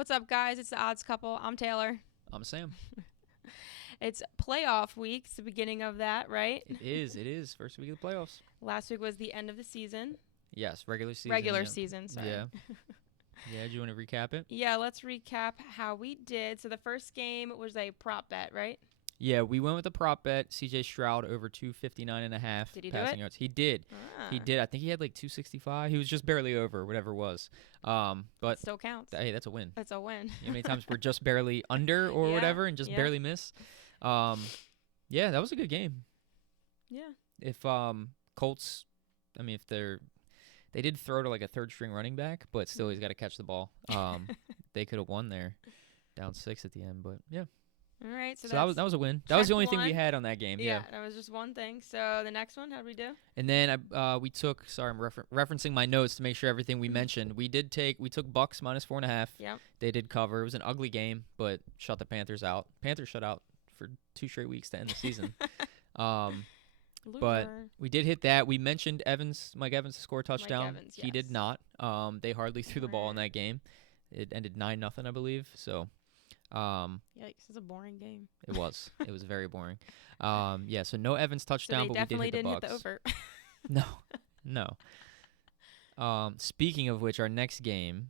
What's up, guys? It's the Odds Couple. I'm Taylor. I'm Sam. It's playoff week. It's the beginning of that, right? It is. First week of the playoffs. Last week was the end of the season. Yes, regular season. Regular season, sorry. Yeah. Yeah, do you want to recap it? Yeah, let's recap how we did. So the first game was a prop bet, right? Yeah, we went with the prop bet. CJ Stroud over 259.5 Did he do passing it? yards. He did. Ah, He did. I think he had like 265. He was just barely over, whatever it was. But still counts. hey, that's a win. That's a win. You know how many times we're just barely under or Yeah, whatever and just yeah. barely miss? Yeah, that was a good game. Yeah. If Colts, I mean, if they did throw to like a third string running back, but still he's got to catch the ball. They could have won there, down 6 at the end, but yeah. All right. So that was a win. That was the only thing we one. had on that game. Yeah. That was just one thing. So the next one, how did we do? And then we took. Sorry, I'm referencing my notes to make sure everything we mentioned. We took Bucs minus 4.5. Yep. They did cover. It was an ugly game, but shut the Panthers out. Panthers shut out for 2 straight weeks to end the season. But we did hit that. We mentioned Mike Evans to score a touchdown. Evans, He did yes. not. They hardly threw the ball in that game. It ended 9-0, I believe. So, Yikes! It's a boring game. it was. It was very boring. Yeah. So no Evans touchdown, So they but definitely we did hit the didn't hit Bucs. the over. No. Speaking of which, our next game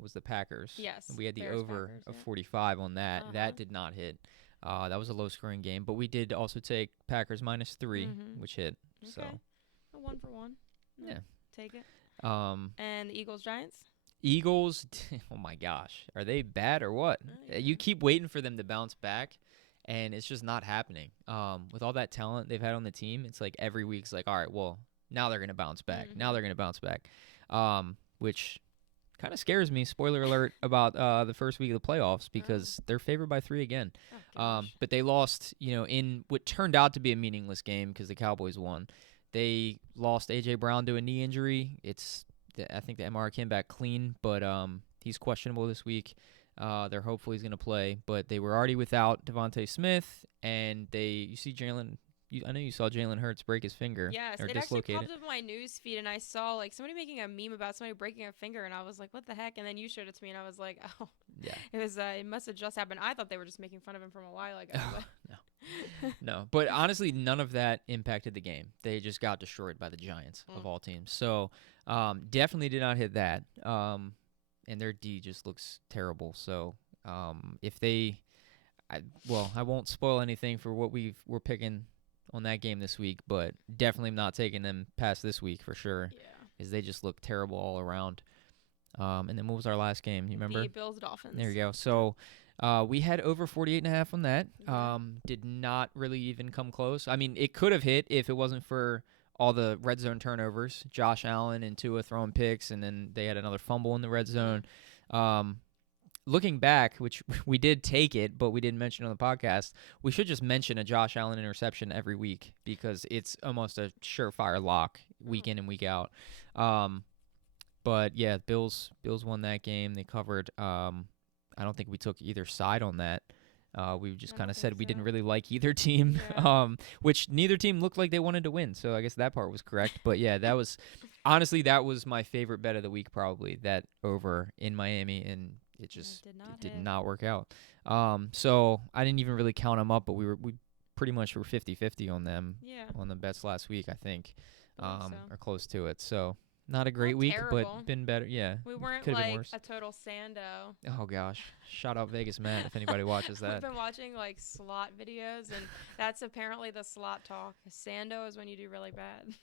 was the Packers. Yes. We had the Bears, over Packers, of yeah. 45 on that. Uh-huh. That did not hit. That was a low-scoring game, but we did also take Packers minus 3, which hit. Okay. So, A 1 for 1. yeah. Take it. Um, And the Eagles Giants? Eagles, oh my gosh, are they bad or what? Oh, yeah. You keep waiting for them to bounce back, and it's just not happening. With all that talent they've had on the team, it's like every week's like, all right, well, now they're going to bounce back. Now they're going to bounce back, which kind of scares me, spoiler alert, about the first week of the playoffs because they're favored by 3 again. Oh, But they lost, in what turned out to be a meaningless game because the Cowboys won. They lost A.J. Brown to a knee injury. I think the MR came back clean, but he's questionable this week. They're hopeful he's going to play, but they were already without Devontae Smith, and you see Jalen. I know you saw Jalen Hurts break his finger yes, or it actually dislocate popped it. up in my news feed, and I saw like somebody making a meme about somebody breaking a finger, and I was like, "What the heck?" And then you showed it to me, and I was like, "Oh, Yeah. it was. It must have just happened." I thought they were just making fun of him from a while ago. No, but honestly, none of that impacted the game. They just got destroyed by the Giants of all teams. So definitely did not hit that. And their D just looks terrible. So I won't spoil anything for what we're picking on that game this week, but definitely not taking them past this week for sure. Yeah. Because they just look terrible all around. And then what was our last game? You remember? The Bills Dolphins. There you go. So we had over 48.5 on that. Yeah. Did not really even come close. I mean, it could have hit if it wasn't for all the red zone turnovers. Josh Allen and Tua throwing picks, and then they had another fumble in the red zone. Looking back, which we did take it, but we didn't mention on the podcast, we should just mention a Josh Allen interception every week because it's almost a surefire lock week in and week out. But yeah, Bills won that game. They covered. I don't think we took either side on that. We just kind of said we didn't really like either team, which neither team looked like they wanted to win. So I guess that part was correct. But yeah, that was honestly my favorite bet of the week, probably that over in Miami, and it just did not work out. So I didn't even really count them up, but we pretty much were 50-50 on them on the bets last week, I think, or close to it. So. Not a great week, but been better. Yeah. We weren't Could've been like worse. a total Sando. Oh, gosh. Shout out Vegas Matt if anybody watches that. We've been watching like slot videos, and that's apparently the slot talk. Sando is when you do really bad.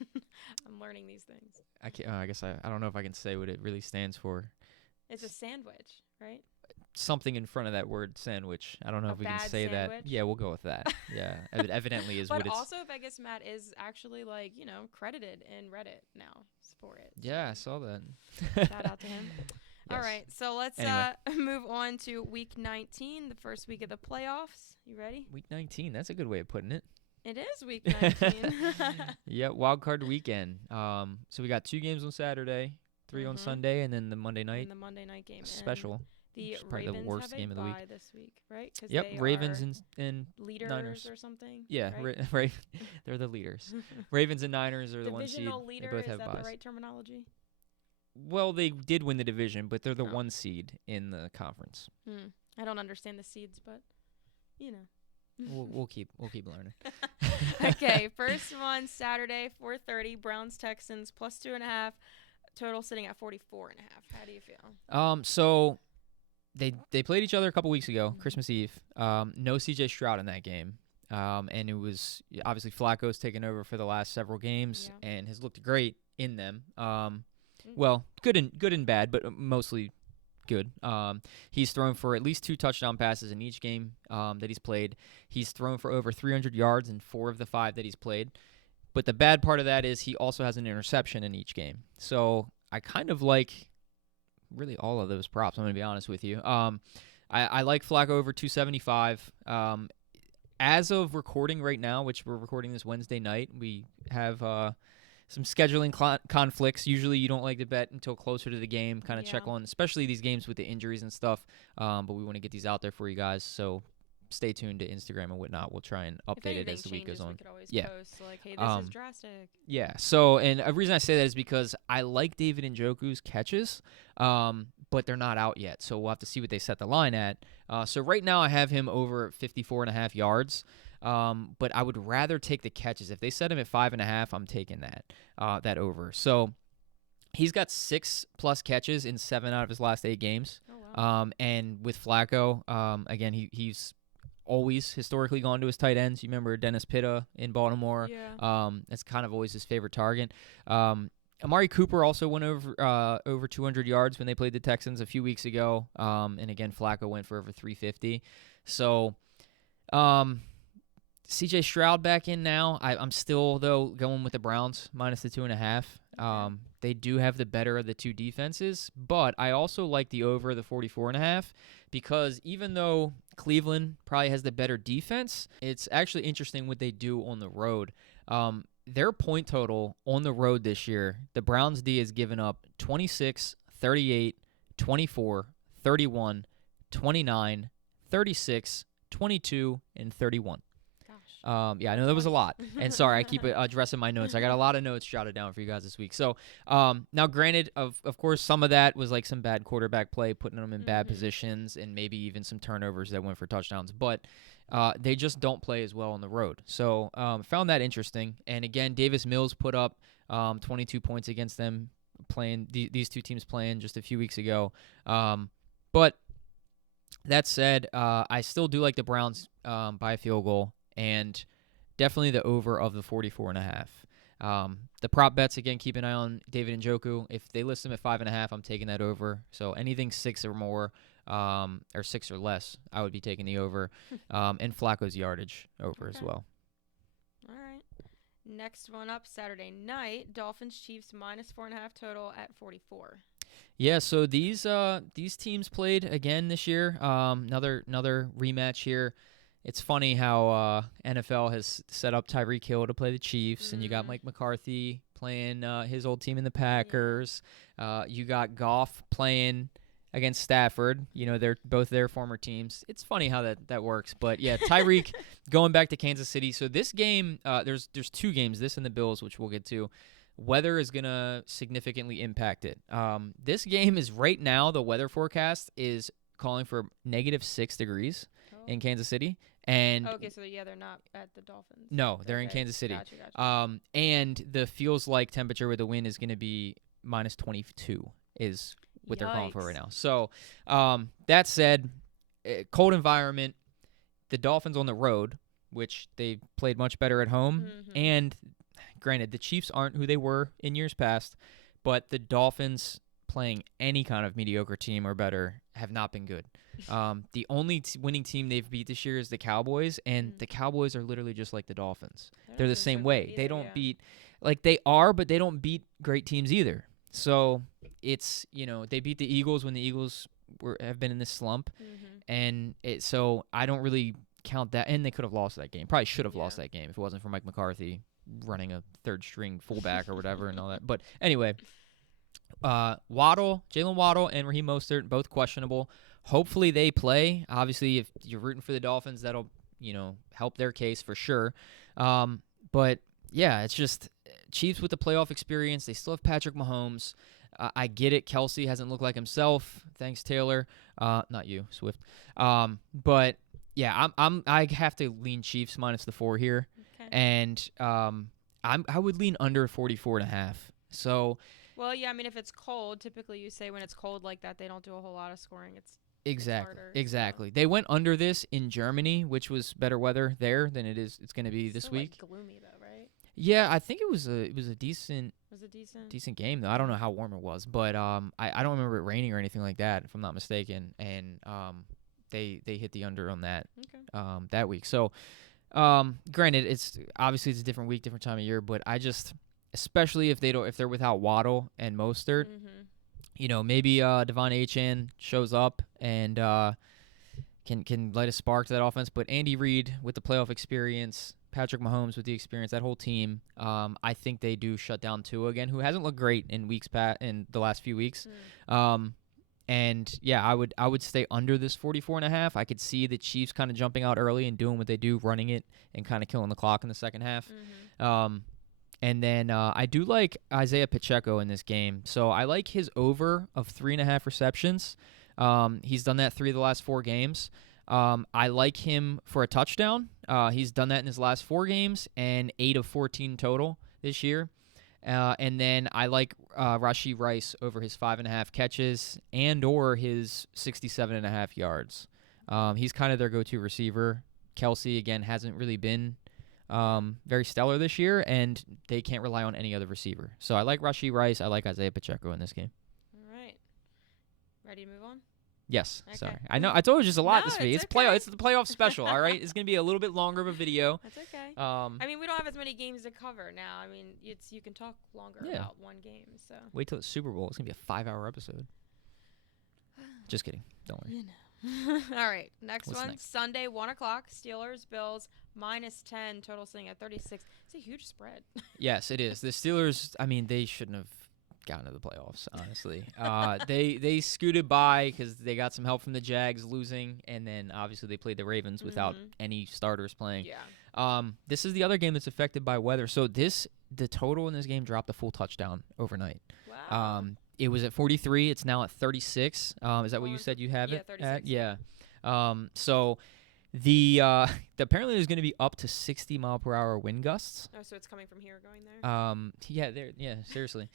I'm learning these things. I guess I don't know if I can say what it really stands for. It's a sandwich, right? Something in front of that word sandwich. I don't know if we can say sandwich? that. Yeah, we'll go with that. Yeah. Evidently is but what it's. But also Vegas Matt is actually like, credited in Reddit now for it. Yeah, I saw that. Shout out to him. Yes. All right, so let's move on to week 19, the first week of the playoffs. You ready? Week 19. That's a good way of putting it. It is week 19. Yeah, wild card weekend. So we got 2 games on Saturday, 3 on Sunday, and then the Monday night. And the Monday night game. Special. The probably Ravens the worst have game a of the week. bye this week, right? Yep, Ravens and leaders Niners or something. Yeah, right? They're the leaders. Ravens and Niners are the one seed. Divisional leader, they both have is that buys. the right terminology? Well, they did win the division, but they're the Oh. 1 seed in the conference. I don't understand the seeds, but you know. We'll keep learning. Okay, first one Saturday, 4:30. Browns Texans plus 2.5. Total sitting at 44.5. How do you feel? So they played each other a couple weeks ago, Christmas Eve. No C.J. Stroud in that game. And it was obviously Flacco's taken over for the last several games and has looked great in them. Well, good and bad, but mostly good. He's thrown for at least 2 touchdown passes in each game that he's played. He's thrown for over 300 yards in 4 of the 5 that he's played. But the bad part of that is he also has an interception in each game. So I kind of like really all of those props, I'm going to be honest with you. I like Flacco over 275. As of recording right now, which we're recording this Wednesday night, we have some scheduling conflicts. Usually you don't like to bet until closer to the game, kind of check on, especially these games with the injuries and stuff. But we want to get these out there for you guys, so stay tuned to Instagram and whatnot. We'll try and update it as the week goes on. We could always post, like, hey, this is drastic. Yeah, so, and a reason I say that is because I like David Njoku's catches, but they're not out yet, so we'll have to see what they set the line at. So right now I have him over 54.5 yards. But I would rather take the catches. If they set him at 5.5, I'm taking that over. So he's got 6+ catches in 7 out of his last 8 games. Oh, wow. And with Flacco, again, he's always historically gone to his tight ends. You remember Dennis Pitta in Baltimore? Yeah. That's kind of always his favorite target. Amari Cooper also went over 200 yards when they played the Texans a few weeks ago. And again, Flacco went for over 350. So, C.J. Stroud back in now. I'm still, though, going with the Browns minus the 2.5. They do have the better of the 2 defenses, but I also like the over the 44.5 because even though Cleveland probably has the better defense, it's actually interesting what they do on the road. Their point total on the road this year, the Browns D has given up 26, 38, 24, 31, 29, 36, 22, and 31. Yeah, I know that was a lot. And sorry, I keep addressing my notes. I got a lot of notes jotted down for you guys this week. So now, granted, of course, some of that was like some bad quarterback play, putting them in bad positions, and maybe even some turnovers that went for touchdowns. But they just don't play as well on the road. So found that interesting. And again, Davis Mills put up 22 points against them, playing these 2 teams playing just a few weeks ago. But that said, I still do like the Browns by a field goal. And definitely the over of the 44.5. The prop bets, again, keep an eye on David Njoku. If they list him at 5.5, I'm taking that over. So anything 6 or more, or 6 or less, I would be taking the over. And Flacco's yardage over as well. All right. Next one up, Saturday night, Dolphins Chiefs minus 4.5 total at 44. Yeah, so these teams played again this year. Another rematch here. It's funny how NFL has set up Tyreek Hill to play the Chiefs, and you got Mike McCarthy playing his old team in the Packers. You got Goff playing against Stafford. You know, they're both their former teams. It's funny how that works. But, yeah, Tyreek going back to Kansas City. So this game, there's 2 games, this and the Bills, which we'll get to. Weather is going to significantly impact it. This game is right now, the weather forecast is calling for -6 degrees in Kansas City. And okay, so they're not at the Dolphins. No, they're in Kansas City. Gotcha. And the feels like temperature with the wind is going to be -22 is what they're calling for right now. So that said, cold environment, the Dolphins on the road, which they played much better at home. And granted, the Chiefs aren't who they were in years past, but the Dolphins playing any kind of mediocre team or better have not been good. The only winning team they've beat this year is the Cowboys, and the Cowboys are literally just like the Dolphins. They're the same way. They don't beat, like they are, but they don't beat great teams either. So it's, they beat the Eagles when the Eagles have been in this slump, and so I don't really count that. And they could have lost that game. Probably should have lost that game if it wasn't for Mike McCarthy running a third-string fullback or whatever and all that. But anyway, Jalen Waddle, and Raheem Mostert, both questionable. Hopefully they play. Obviously, if you're rooting for the Dolphins, that'll, help their case for sure. But, yeah, it's just Chiefs with the playoff experience. They still have Patrick Mahomes. I get it. Kelsey hasn't looked like himself. Thanks, Taylor. Not you, Swift. But yeah, I have to lean Chiefs minus the 4 here, Okay. and I would lean under 44.5. So Well, yeah, I mean, if it's cold, typically you say when it's cold like that, they don't do a whole lot of scoring. It's harder, exactly. They went under this in Germany, which was better weather there than it's going to be this still, week. Like, gloomy though, right? Yeah, I think it was a decent. Was it decent? Decent game though. I don't know how warm it was, but I don't remember it raining or anything like that, if I'm not mistaken. And they hit the under on that that week. So granted, it's obviously it's a different week, different time of year, but I just, especially if they're without Waddle and Mostert, maybe Devon Achane shows up and can light a spark to that offense. But Andy Reid with the playoff experience, Patrick Mahomes with the experience, that whole team, I think they do shut down Tua again, who hasn't looked great in the last few weeks. And yeah, I would stay under this 44.5. I could see the Chiefs kind of jumping out early and doing what they do, running it and kind of killing the clock in the second half. And then I do like Isaiah Pacheco in this game, so I like his over of 3.5 receptions. He's done that 3 of the last 4 games. I like him for a touchdown. He's done that in his last 4 games and 8 of 14 total this year. And then I like Rashee Rice over his 5.5 catches and or his 67.5 yards. He's kind of their go-to receiver. Kelsey, again, hasn't really been very stellar this year, and they can't rely on any other receiver. So I like Rashee Rice. I like Isaiah Pacheco in this game. All right. Ready to move on? Yes. Okay. Sorry. I know. I told you just a lot this week. It's playoff. okay. It's the playoff special. All right. It's gonna be a little bit longer of a video. That's okay. I mean, we don't have as many games to cover now. I mean, you can talk longer about one game. So wait till the Super Bowl. It's gonna be a 5-hour episode. Just kidding. Don't worry. All right. Next What's one. next? Sunday, 1 o'clock. Steelers, Bills, -10. Total sitting at 36. It's a huge spread. Yes, it is. The Steelers, I mean, they shouldn't have gotten to the playoffs, honestly. They scooted by because they got some help from the Jags losing, and then obviously they played the Ravens without any starters playing. Yeah. This is the other game that's affected by weather. So the total in this game dropped a full touchdown overnight. Wow. It was at 43. It's now at 36. Is that what you said you have it 36. at? Yeah. So the apparently there's going to be up to 60 mile per hour wind gusts. Oh, so it's coming from here going there? Yeah, seriously.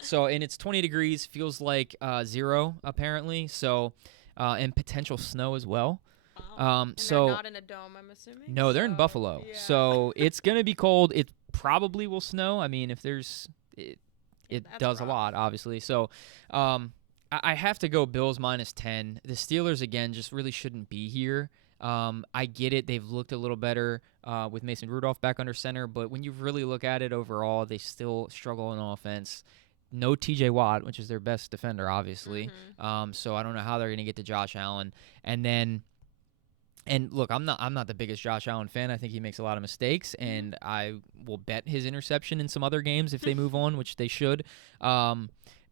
So, and it's 20 degrees, feels like 0 apparently. So, and potential snow as well. And so they're not in a dome, I'm assuming? No, they're in Buffalo. Yeah. So it's going to be cold. It probably will snow. I mean, if there's it does rough. a lot, obviously. So, I have to go Bills -10. The Steelers, again, just really shouldn't be here. I get it. They've looked a little better with Mason Rudolph back under center, but when you really look at it overall, they still struggle in offense. No TJ Watt, which is their best defender, obviously. So I don't know how they're going to get to Josh Allen. And look, I'm not the biggest Josh Allen fan. I think he makes a lot of mistakes, and I will bet his interception in some other games if they move on, which they should.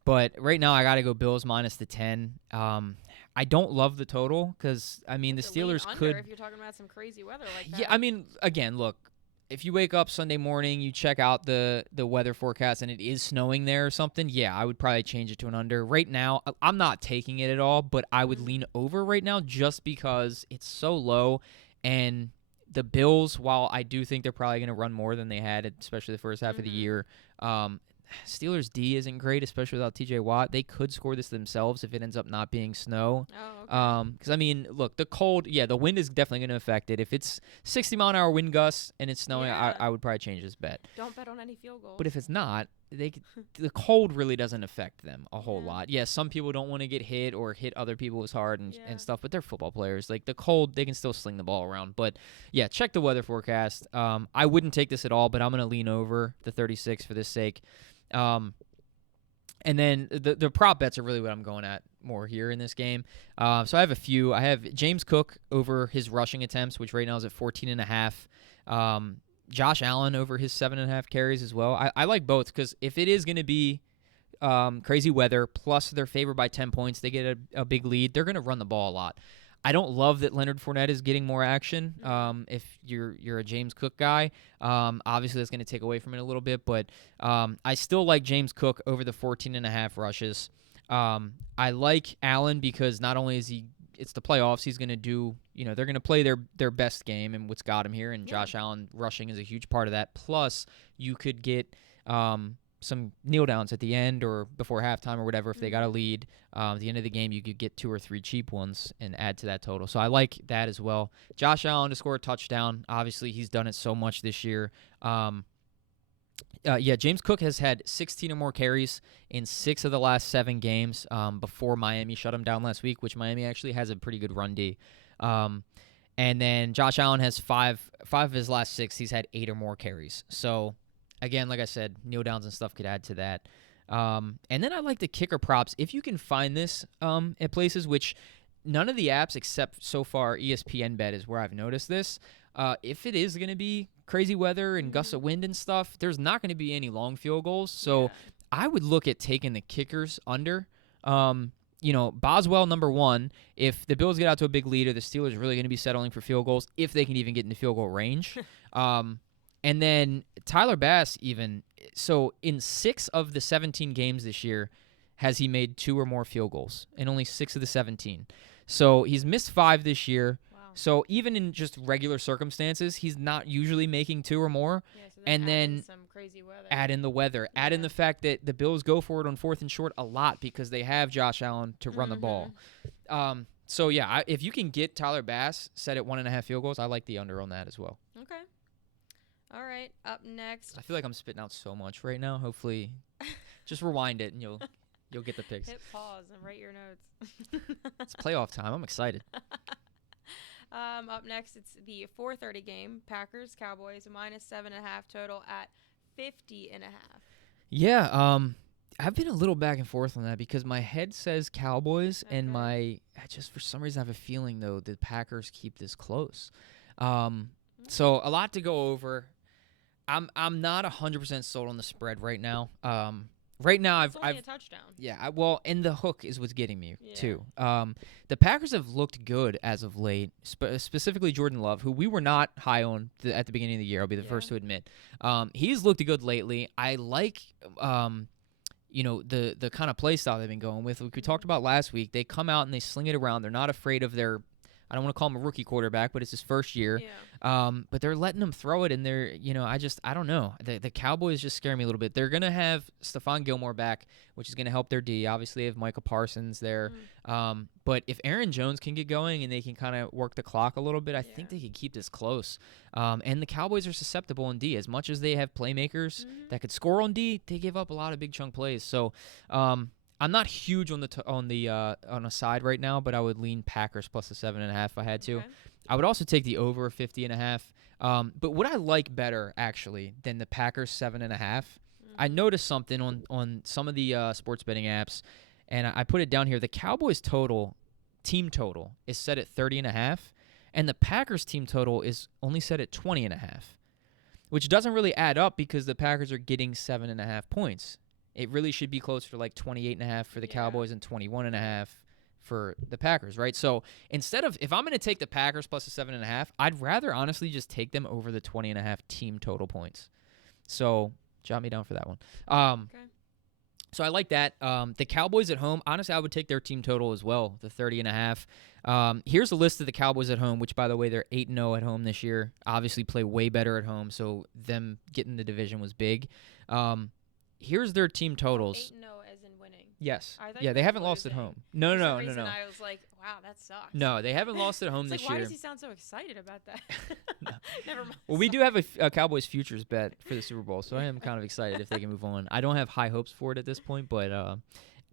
But right now, I got to go Bills -10. I don't love the total because, I mean, the Steelers could. If you're talking about some crazy weather like that. Yeah, I mean, again, look, if you wake up Sunday morning, you check out the weather forecast, and it is snowing there or something, yeah, I would probably change it to an under. Right now, I'm not taking it at all, but I would lean over right now just because it's so low. And the Bills, while I do think they're probably going to run more than they had, especially the first half of the year, Steelers D isn't great, especially without TJ Watt. They could score this themselves if it ends up not being snow. Oh, okay. Because, I mean, look, the cold, the wind is definitely going to affect it. If it's 60-mile-an-hour wind gusts and it's snowing, I would probably change this bet. Don't bet on any field goals. But if it's not, the cold really doesn't affect them a whole lot. Yeah, some people don't want to get hit or hit other people as hard and stuff, but they're football players. Like, the cold, they can still sling the ball around. But, yeah, check the weather forecast. I wouldn't take this at all, but I'm going to lean over the 36 for this sake. And then the prop bets are really what I'm going at more here in this game. So I have a few. I have James Cook over his rushing attempts, which right now is at 14.5. Josh Allen over his 7.5 carries as well. I like both because if it is going to be crazy weather, plus they're favored by 10 points, they get a big lead, they're going to run the ball a lot. I don't love that Leonard Fournette is getting more action. If you're a James Cook guy, obviously that's going to take away from it a little bit. But I still like James Cook over the 14.5 rushes. I like Allen because not only is it's the playoffs, he's going to do, they're going to play their best game and what's got him here. And Josh Allen rushing is a huge part of that. Plus, you could get some kneel downs at the end or before halftime or whatever if they got a lead. At the end of the game, you could get 2 or 3 cheap ones and add to that total. So I like that as well. Josh Allen to score a touchdown. Obviously, he's done it so much this year. James Cook has had 16 or more carries in 6 of the last 7 games before Miami shut him down last week, which Miami actually has a pretty good run D. And then Josh Allen has 5 of his last 6. He's had 8 or more carries. So, again, like I said, kneel downs and stuff could add to that. And then I like the kicker props. If you can find this at places, which none of the apps except so far ESPN Bet is where I've noticed this. If it is going to be crazy weather and gusts of wind and stuff, there's not going to be any long field goals. So I would look at taking the kickers under. Boswell, number 1, if the Bills get out to a big lead, are the Steelers really going to be settling for field goals if they can even get into field goal range? And then Tyler Bass even, so in 6 of the 17 games this year, has he made 2 or more field goals in only 6 of the 17. So he's missed 5 this year. Wow. So even in just regular circumstances, he's not usually making 2 or more. Yeah, so and then some crazy weather. Add in the weather. Add in the fact that the Bills go for it on 4th and short a lot because they have Josh Allen to run the ball. If you can get Tyler Bass set at 1.5 field goals, I like the under on that as well. Okay. All right, up next. I feel like I'm spitting out so much right now. Hopefully, just rewind it and you'll get the picks. Hit pause and write your notes. It's playoff time. I'm excited. Up next, it's the 4:30 game. Packers Cowboys -7.5 total at 50.5. Yeah. I've been a little back and forth on that because my head says Cowboys and I just for some reason I have a feeling though the Packers keep this close. So a lot to go over. I'm not 100% sold on the spread right now. Right now, I've a touchdown. Yeah, and the hook is what's getting me too. The Packers have looked good as of late, specifically Jordan Love, who we were not high on at the beginning of the year. I'll be the first to admit. He's looked good lately. I like, the kind of play style they've been going with. Like we talked about last week, they come out and they sling it around. They're not afraid of their. I don't want to call him a rookie quarterback, but it's his first year. Yeah. But they're letting him throw it, and they're, I don't know. The Cowboys just scare me a little bit. They're going to have Stephon Gilmore back, which is going to help their D. Obviously, they have Micah Parsons there. But if Aaron Jones can get going and they can kind of work the clock a little bit, I think they can keep this close. And the Cowboys are susceptible in D. As much as they have playmakers that could score on D, they give up a lot of big chunk plays. So, I'm not huge on a side right now, but I would lean Packers plus the 7.5 if I had to. Okay. I would also take the over 50.5. But what I like better actually than the Packers 7.5, I noticed something on some of the sports betting apps, and I put it down here. The Cowboys team total is set at 30.5, and the Packers team total is only set at 20.5, which doesn't really add up because the Packers are getting 7.5 points. It really should be closer to like 28.5 for the Cowboys and 21.5 for the Packers, right? So instead of, if I'm going to take the Packers plus the 7.5, I'd rather honestly just take them over the 20.5 team total points. So jot me down for that one. Okay. So I like that. The Cowboys at home, honestly, I would take their team total as well, the 30.5. Here's a list of the Cowboys at home, which, by the way, they're 8-0 at home this year. Obviously play way better at home, so them getting the division was big. Here's their team totals. 8-0 as in winning. Yes. Yeah, they haven't lost at home. No. I was like, wow, that sucks. No, they haven't lost at home this year. Why does he sound so excited about that? No. Never mind. Well, we do have a Cowboys futures bet for the Super Bowl, so I am kind of excited if they can move on. I don't have high hopes for it at this point, but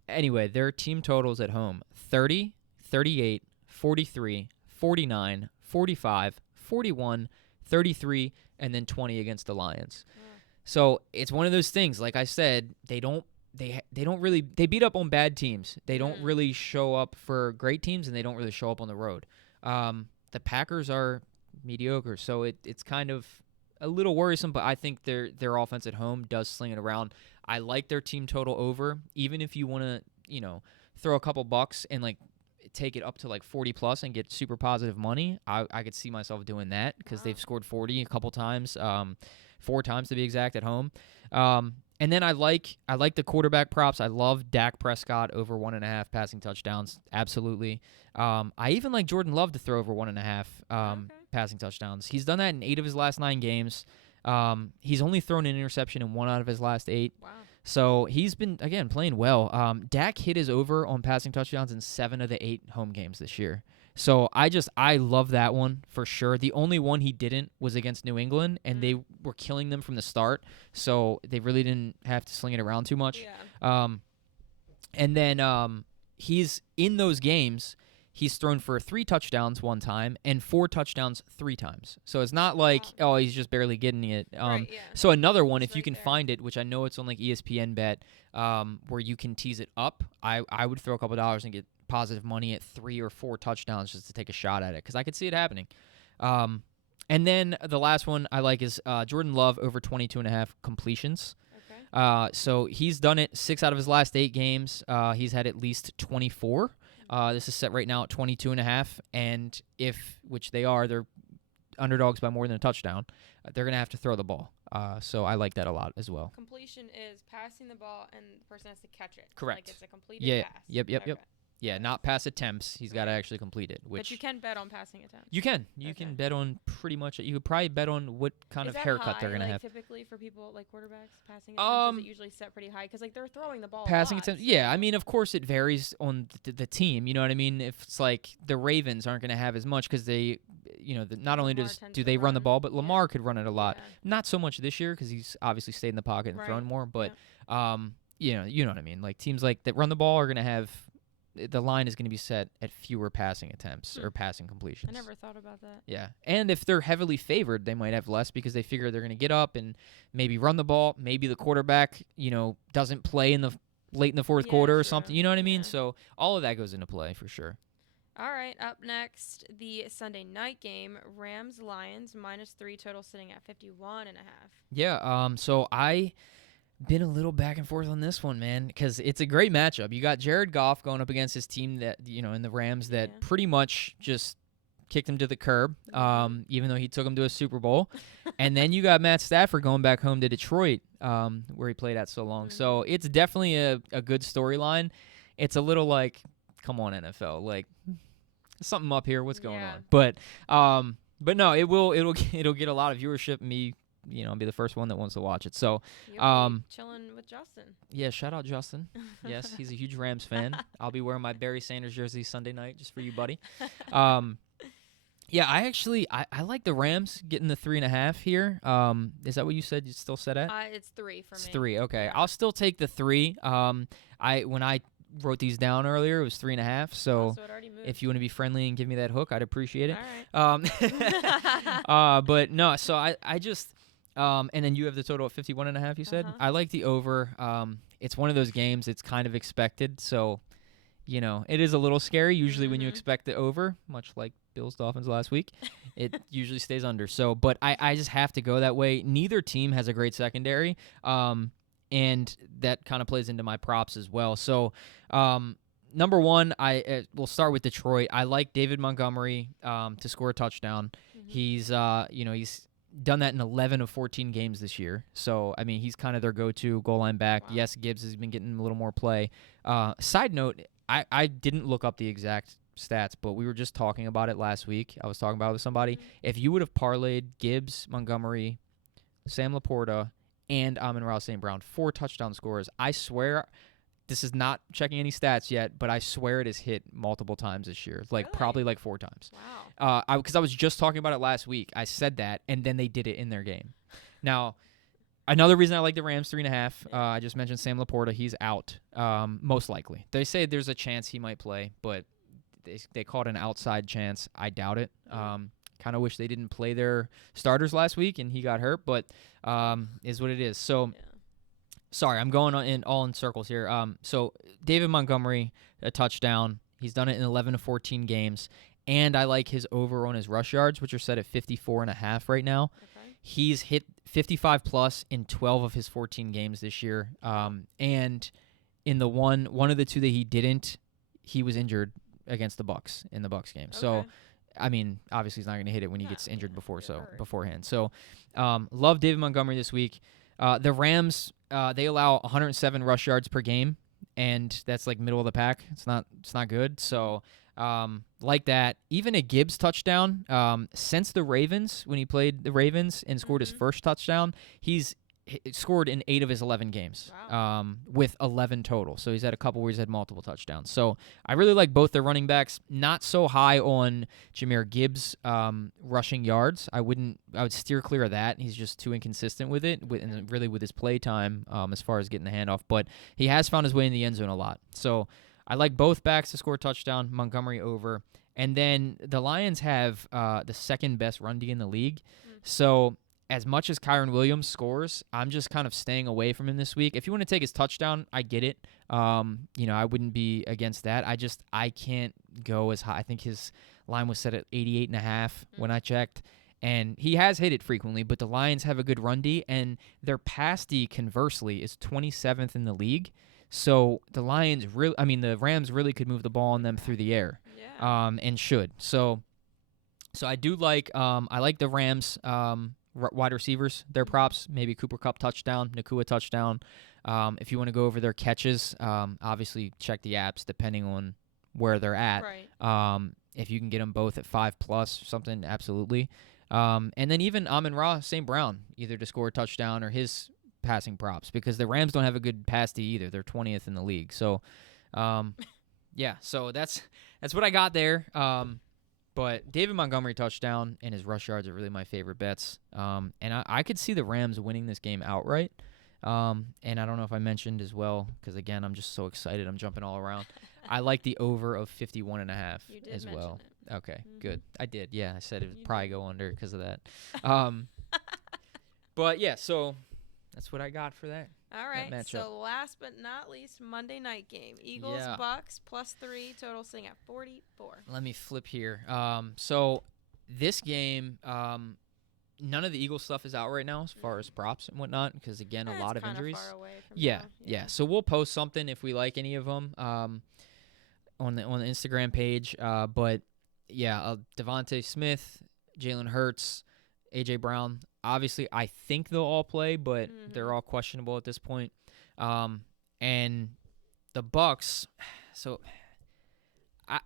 anyway, their team totals at home: 30, 38, 43, 49, 45, 41, 33, and then 20 against the Lions. So it's one of those things. Like I said, they don't really beat up on bad teams. They don't really show up for great teams, and they don't really show up on the road. The Packers are mediocre, so it's kind of a little worrisome. But I think their offense at home does sling it around. I like their team total over, even if you want to throw a couple bucks and like take it up to like 40 plus and get super positive money, I could see myself doing that because they've scored 40 a couple times, 4 times to be exact at home. And then I like the quarterback props. I love Dak Prescott over 1.5 passing touchdowns. Absolutely. I even like Jordan Love to throw over 1.5 passing touchdowns. He's done that in 8 of his last 9 games. He's only thrown an interception in 1 out of his last 8. Wow. So he's been, again, playing well. Dak hit his over on passing touchdowns in 7 of the 8 home games this year. So I love that one for sure. The only one he didn't was against New England, and they were killing them from the start. So they really didn't have to sling it around too much. Yeah. And then he's in those games. He's thrown for 3 touchdowns 1 time and 4 touchdowns 3 times. So it's not like, oh, he's just barely getting it. Right, yeah. So another one, if you right can there. find it, which I know it's on like ESPN Bet, where you can tease it up, I would throw a couple dollars and get positive money at 3 or 4 touchdowns just to take a shot at it because I could see it happening. And then the last one I like is Jordan Love over 22.5 completions. Okay. So he's done it 6 out of his last 8 games. He's had at least 24. This is set right now at 22.5, and which they're underdogs by more than a touchdown, they're going to have to throw the ball. So I like that a lot as well. Completion is passing the ball and the person has to catch it. Correct. Like it's a completed pass. Yep. Okay. Yeah, not pass attempts. He's got to actually complete it. But you can bet on passing attempts. You can. You can bet on pretty much. You could probably bet on what kind of haircut they're going to have. Typically for people like quarterbacks, passing attempts is it usually set pretty high because like they're throwing the ball. Passing a lot, attempts. so. Yeah, I mean, of course it varies on the team. You know what I mean? If it's like the Ravens aren't going to have as much because they, not only do they run the ball, but Lamar could run it a lot. Yeah. Not so much this year because he's obviously stayed in the pocket and thrown more. But you know what I mean. Like teams like that run the ball are going to have. The line is going to be set at fewer passing attempts or passing completions. I never thought about that. Yeah. And if they're heavily favored, they might have less because they figure they're going to get up and maybe run the ball. Maybe the quarterback, doesn't play late in the fourth quarter or something. You know what I mean? Yeah. So all of that goes into play for sure. All right. Up next, the Sunday night game, Rams-Lions, -3 total sitting at 51.5. Yeah. So I been a little back and forth on this one, man, because it's a great matchup. You got Jared Goff going up against his team that, in the Rams that pretty much just kicked him to the curb, even though he took him to a Super Bowl. And then you got Matt Stafford going back home to Detroit, where he played at so long. So it's definitely a good storyline. It's a little like, come on, NFL, like something up here. What's going on? But no, it'll get a lot of viewership. Me. I'll be the first one that wants to watch it. So, chilling with Justin. Yeah, shout out Justin. Yes, he's a huge Rams fan. I'll be wearing my Barry Sanders jersey Sunday night just for you, buddy. Yeah, I like the Rams getting the 3.5 here. Is that what you said? You still set at? It's 3 for me. It's 3. Okay, I'll still take the 3. When I wrote these down earlier, it was 3.5. So it already moved. if you want to be friendly and give me that hook, I'd appreciate it. All right. But no, so I just. And then you have the total at 51.5, you said? I like the over. It's one of those games, it's kind of expected. So, it is a little scary. Usually when you expect the over, much like Bills Dolphins last week, it usually stays under. So, but I just have to go that way. Neither team has a great secondary. And that kind of plays into my props as well. So, number one, we'll start with Detroit. I like David Montgomery to score a touchdown. He's done that in 11 of 14 games this year. So, I mean, he's kind of their go-to goal line back. Wow. Yes, Gibbs has been getting a little more play. Side note, I didn't look up the exact stats, but we were just talking about it last week. I was talking about it with somebody. If you would have parlayed Gibbs, Montgomery, Sam Laporta, and Amon-Ra St. Brown, 4 touchdown scores, I swear, this is not checking any stats yet, but I swear it has hit multiple times this year, probably 4 times. Wow. Because I was just talking about it last week. I said that, and then they did it in their game. Now, another reason I like the Rams 3.5, I just mentioned Sam Laporta. He's out, most likely. They say there's a chance he might play, but they call it an outside chance. I doubt it. Kind of wish they didn't play their starters last week, and he got hurt, but is what it is. So. Sorry, I'm going all in circles here. So David Montgomery, a touchdown. He's done it in 11 of 14 games. And I like his over on his rush yards, which are set at 54.5 right now. Okay. He's hit 55+ in 12 of his 14 games this year. And in the one of the 2 that he didn't, he was injured against the Bucs in the Bucs game. So, Okay. I mean, obviously he's not going to hit it when he No, gets injured yeah, get hurt. beforehand. So, love David Montgomery this week. The Rams, they allow 107 rush yards per game, and that's like middle of the pack. It's not good. So, like that, even a Gibbs touchdown, since the Ravens, when he played the Ravens and scored his first touchdown, he's scored in 8 of his 11 games, Wow. with 11 total. So he's had a couple where he's had multiple touchdowns. So I really like both their running backs. Not so high on Jahmyr Gibbs rushing yards. I would steer clear of that. He's just too inconsistent with it, and really with his play time as far as getting the handoff. But he has found his way in the end zone a lot. So I like both backs to score a touchdown. Montgomery over. And then the Lions have the second best run D in the league. So as much as Kyron Williams scores, I'm just kind of staying away from him this week. If you want to take his touchdown, I get it. I wouldn't be against that. I can't go as high. I think his line was set at 88.5 when I checked. And he has hit it frequently, but the Lions have a good run D, and their pass D, conversely, is 27th in the league. So the Rams really could move the ball on them through the air, and should. So I do like the Rams wide receivers, their props, maybe Cooper Kupp touchdown, Nakua touchdown. If you want to go over their catches, obviously check the apps depending on where they're at. Right. If you can get them both at 5+ or something, absolutely. And then even Amon-Ra St. Brown, either to score a touchdown or his passing props, because the Rams don't have a good pass D either. They're 20th in the league. So, so that's what I got there. But David Montgomery touchdown and his rush yards are really my favorite bets. And I could see the Rams winning this game outright. And I don't know if I mentioned as well, because, again, I'm just so excited. I'm jumping all around. I like the over of 51.5 as well. It. Okay, good. I did. Yeah, I said it would probably go under because of that. But, yeah, so that's what I got for that. All right. So last but not least, Monday night game. Eagles, Bucs, +3, total sitting at 44. Let me flip here. So this game, none of the Eagles stuff is out right now as far as props and whatnot, because, again, a lot of injuries. Far away from yeah. So we'll post something if we like any of them on the Instagram page. But yeah, Devontae Smith, Jalen Hurts, A.J. Brown. Obviously, I think they'll all play, but they're all questionable at this point. And the Bucs, so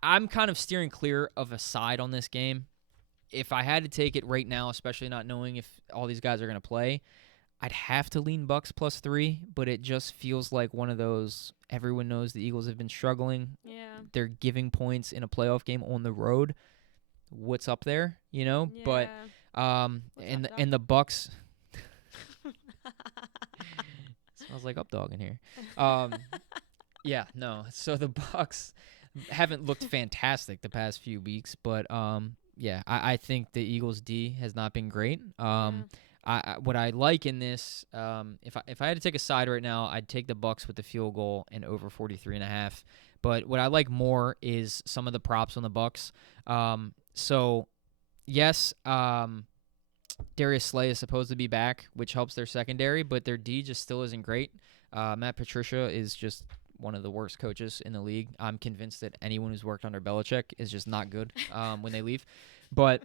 I'm kind of steering clear of a side on this game. If I had to take it right now, especially not knowing if all these guys are going to play, I'd have to lean Bucs +3, but it just feels like one of those, everyone knows the Eagles have been struggling. Yeah. They're giving points in a playoff game on the road. What's up there, Yeah. But and the Bucs smells like up dog in here. Yeah, no. So the Bucs haven't looked fantastic the past few weeks, but I think the Eagles D has not been great. What I like in this, if I had to take a side right now, I'd take the Bucs with the field goal and over 43.5. But what I like more is some of the props on the Bucs. So yes, Darius Slay is supposed to be back, which helps their secondary, but their D just still isn't great. Matt Patricia is just one of the worst coaches in the league. I'm convinced that anyone who's worked under Belichick is just not good when they leave. But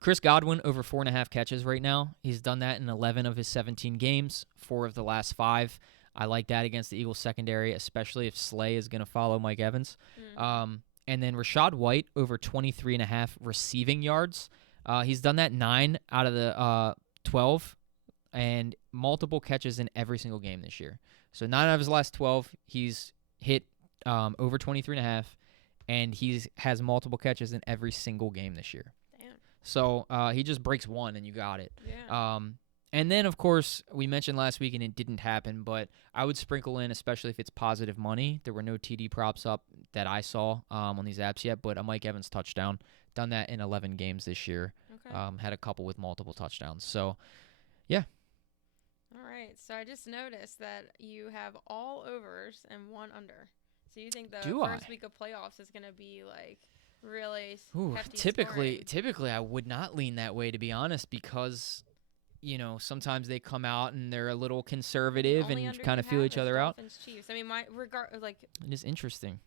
Chris Godwin over 4.5 catches right now. He's done that in 11 of his 17 games, 4 of the last 5. I like that against the Eagles secondary, especially if Slay is going to follow Mike Evans. And then Rachaad White over 23.5 receiving yards. He's done that 9 out of the 12 and multiple catches in every single game this year. So 9 out of his last 12, he's hit over 23.5, and he has multiple catches in every single game this year. Damn. So he just breaks one, and you got it. Yeah. And then, of course, we mentioned last week, and it didn't happen, but I would sprinkle in, especially if it's positive money. There were no TD props up that I saw on these apps yet, but a Mike Evans touchdown. Done that in 11 games this year. Okay. Had a couple with multiple touchdowns. So, yeah. All right. So I just noticed that you have all overs and 1 under. So you think the first week of playoffs is going to be, like, really hefty scoring? Typically, I would not lean that way, to be honest, because sometimes they come out and they're a little conservative and kind of feel each other out. Dolphins, Chiefs. I mean, It is interesting.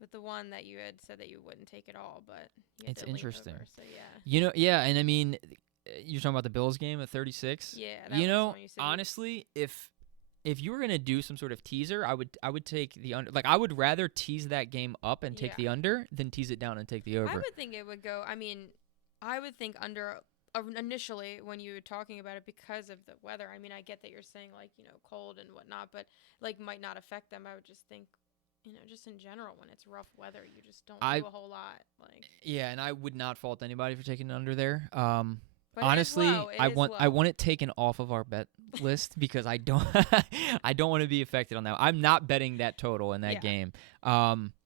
with the one that you had said that you wouldn't take at all, but it's interesting. Over, so yeah. Yeah, and I mean, you're talking about the Bills game at 36. Yeah, that was the one you said honestly, if you were gonna do some sort of teaser, I would take the under. Like, I would rather tease that game up and take the under than tease it down and take the over. I would think it would go. I mean, I would think under initially when you were talking about it because of the weather. I mean, I get that you're saying like cold and whatnot, but like might not affect them. I would just think. Just in general, when it's rough weather, you just don't do a whole lot. Yeah, and I would not fault anybody for taking it under there. But honestly, I want it taken off of our bet list because I don't want to be affected on that. I'm not betting that total in that game.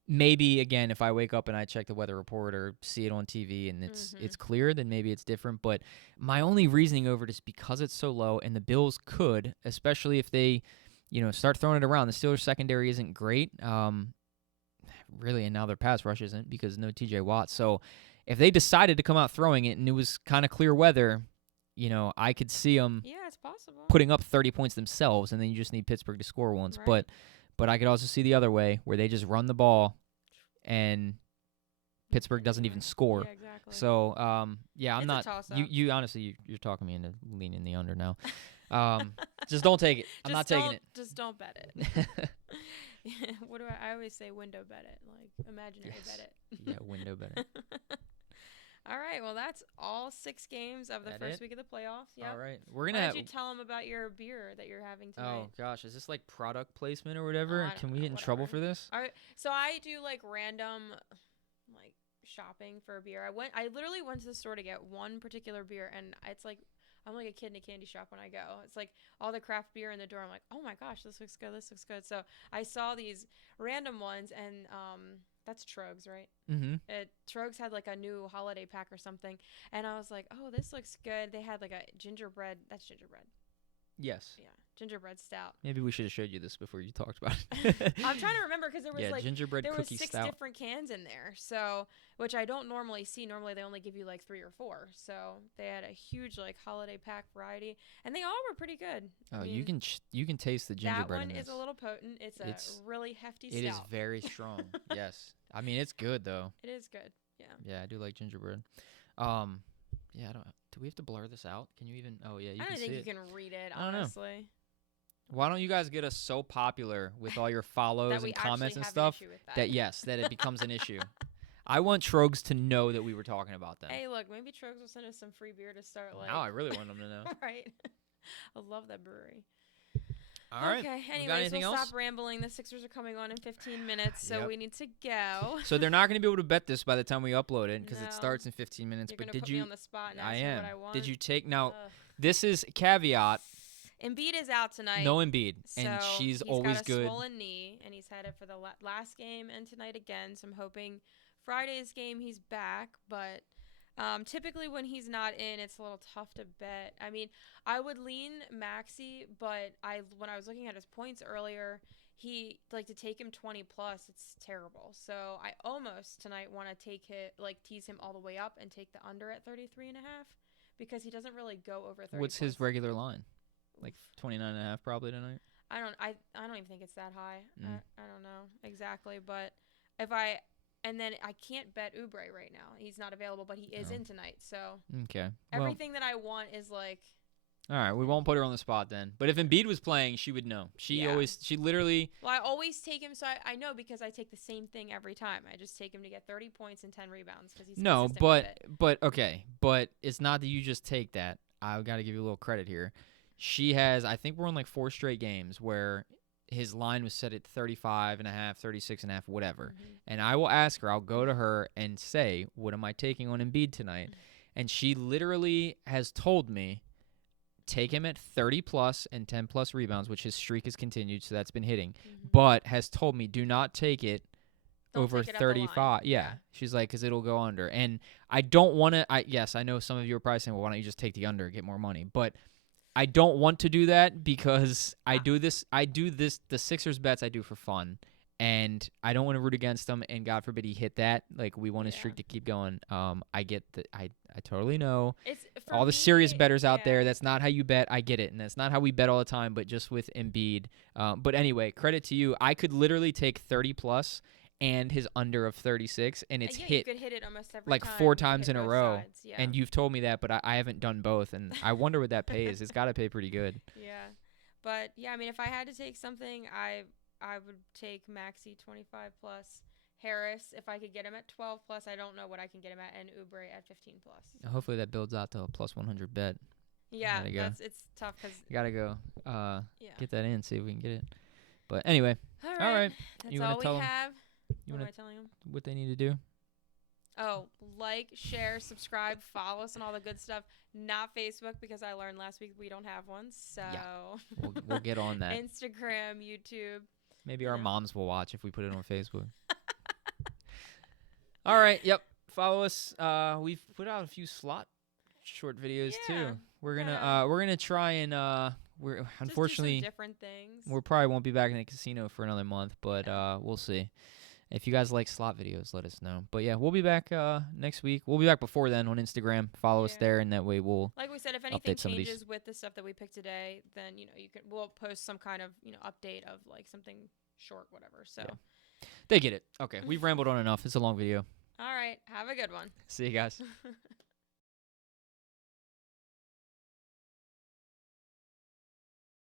Maybe again, if I wake up and I check the weather report or see it on TV and it's clear, then maybe it's different. But my only reasoning over it is because it's so low, and the Bills could, especially if they start throwing it around. The Steelers secondary isn't great, really, and now their pass rush isn't because no T.J. Watt. So if they decided to come out throwing it and it was kind of clear weather, I could see them it's possible. Putting up 30 points themselves, and then you just need Pittsburgh to score once. Right. But I could also see the other way where they just run the ball and Pittsburgh doesn't even score. Yeah, exactly. So, I'm it's not. A toss-up. You honestly, you're talking me into leaning the under now. Just don't take it. I'm not taking it. Just don't bet it. What do I always say? Window bet it, like imaginary bet it. Yeah, window bet it. All right. Well, that's all 6 games of the first week of the playoffs. Yeah. All right. Why don't you tell them about your beer that you're having tonight? Oh gosh, is this like product placement or whatever? Can we get in trouble for this? All right. So I do like random, like shopping for beer. I literally went to the store to get one particular beer, and it's like. I'm like a kid in a candy shop when I go. It's like all the craft beer in the door. I'm like, oh my gosh, this looks good. This looks good. So I saw these random ones, and that's Trogs, right? Mm-hmm. Trogs had like a new holiday pack or something, and I was like, oh, this looks good. They had like a gingerbread. That's gingerbread. Yes. Yeah. Gingerbread stout. Maybe we should have showed you this before you talked about it. I'm trying to remember because there was gingerbread cookie 6 stout. different cans in there. So, which I don't normally see. Normally they only give you like 3 or 4. So they had a huge like holiday pack variety, and they all were pretty good. Oh, I mean, you can taste the gingerbread. That one in is this. a little potent. It's a really hefty stout. It is very strong. Yes, I mean it's good though. It is good. Yeah. Yeah, I do like gingerbread. Yeah, do we have to blur this out? Can you even? Oh yeah, you can see it. I don't think you can read it. Honestly. Why don't you guys get us so popular with all your follows and comments and stuff that it becomes an issue? I want Trogs to know that we were talking about them. Hey, look, maybe Trogs will send us some free beer to start. Now I really want them to know. Right. I love that brewery. All right. Okay. Anyways, we'll stop rambling. The Sixers are coming on in 15 minutes, so we need to go. So they're not going to be able to bet this by the time we upload it because it starts in 15 minutes. You're but did you? Put me on the spot and ask me what I want. Did you take now? This is caveat. Embiid is out tonight. No Embiid, so and he's always good. He's got a swollen knee, and he's had it for the last game and tonight again. So I'm hoping Friday's game he's back. But typically when he's not in, it's a little tough to bet. I mean, I would lean Maxey, but when I was looking at his points earlier, he to take him 20 plus. It's terrible. So I almost tonight want to tease him all the way up and take the under at 33.5 because he doesn't really go over 30. What's his regular line? Like 29.5 probably tonight. I don't even think it's that high. I don't know exactly, but I can't bet Oubre right now. He's not available, but he is in tonight. So okay, everything that I want is like. All right, we won't put her on the spot then. But if Embiid was playing, she would know. She literally. Well, I always take him, so I know because I take the same thing every time. I just take him to get 30 points and 10 rebounds because he's consistent with it. but it's not that you just take that. I've got to give you a little credit here. She has, I think we're on like 4 straight games where his line was set at 35.5, 36.5, whatever. Mm-hmm. And I will ask her, I'll go to her and say, what am I taking on Embiid tonight? Mm-hmm. And she literally has told me, take him at 30 plus and 10 plus rebounds, which his streak has continued, so that's been hitting. Mm-hmm. But has told me, do not take it over 35. Yeah. She's like, because it'll go under. And I don't want to, yes, I know some of you are probably saying, well, why don't you just take the under, get more money? But I don't want to do that because I do this, the Sixers bets I do for fun, and I don't want to root against them, and God forbid he hit that. Like, we want his streak to keep going. I get that. I totally know. All the serious bettors out there, that's not how you bet. I get it, and that's not how we bet all the time, but just with Embiid. But anyway, credit to you. I could literally take 30 plus and his under of 36, and it's Yeah, hit you could hit it almost every like time. 4 You could times hit in a both row. sides. Yeah. And you've told me that, but I haven't done both, and I wonder what that pays. It's got to pay pretty good. Yeah. But yeah, I mean, if I had to take something, I would take Maxey 25 plus. Harris, if I could get him at 12 plus, I don't know what I can get him at, and Oubre at 15 plus. Hopefully that builds out to a plus 100 bet. Yeah, Gotta go. it's tough because Gotta go. yeah. Get that in, see if we can get it. But anyway, All all right. That's You wanna all tell we 'em- have. You What am want I telling them? what they need to do? Oh, like, share, subscribe, follow us, and all the good stuff. Not Facebook because I learned last week we don't have one. So We'll get on that. Instagram, YouTube. Maybe our moms will watch if we put it on Facebook. All right. Yep. Follow us. We've put out a few slot short videos too. We're gonna try and we're Just unfortunately do some different things. we probably won't be back in the casino for another month, but we'll see. If you guys like slot videos, let us know. But yeah, we'll be back next week. We'll be back before then on Instagram. Follow us there, and that way we'll like we said, if anything update some of these. changes with the stuff that we picked today, then we'll post some kind of update of like something short, whatever. So they get it. Okay, we've rambled on enough. It's a long video. all right, have a good one. See you guys.